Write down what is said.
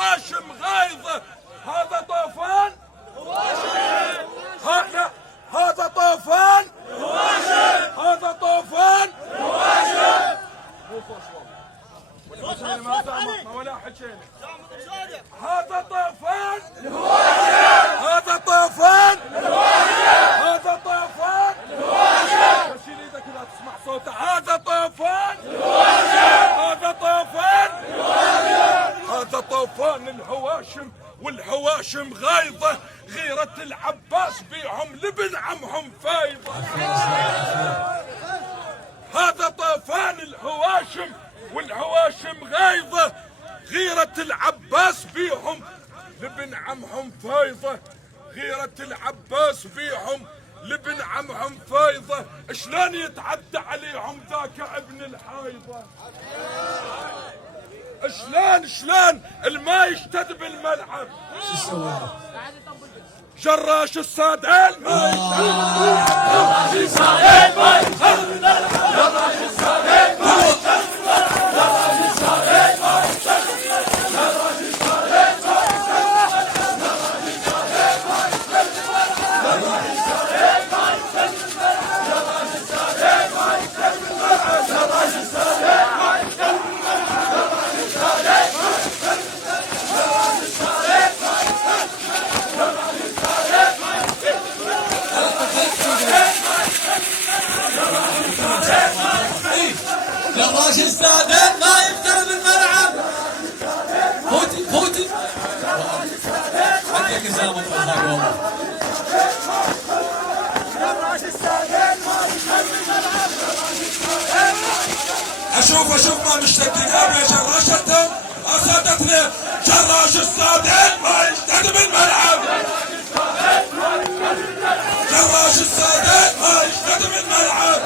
الهواشم غايظة. هذا طوفان لا، هذا طوفان هذا طوفان ولا حكينا. هذا طوفان هذا طوفان هذا طوفان. شيل ايدك اذا تسمع صوته. هذا طوفان هذا طوفان هذا طوفان الهواشم، والهواشم غايظة. غيرة العباس بيهم لبن عمهم فايضة. هذا طوفان الهواشم والهواشم غايظة. غيرة العباس بيهم لبن عمهم فايضة. غيرة العباس بيهم لبن عمهم فايضة. شلون يتعدى عليهم ذاك ابن الحايضة؟ شلون الماء يشتد بالملعب؟ شو سوى؟ جراش الصادين ما جراش الصادين ما يشتد بالملعب. جراش الصادين ما يشتد بالملعب. جراش الصادين ما يشتد بالملعب. جراش الصادين ما يشتد بالملعب. جراش الصادين ما يشتد بالملعب. جراش الصادين ما يشتد بالملعب. جراش الصادين ما يشتد بالملعب. جراش الصادين ما يشتد جراش الصادين ما يقترب الملعب. فوتي عندك زلمه هناك والله. جراش الصادين ما يقترب الملعب. اشوف ما مشتكين يا جراشتهم اخذتنا. جراش الصادين ما يشتد بالملعب. جراش الصادين ما يشتد بالملعب.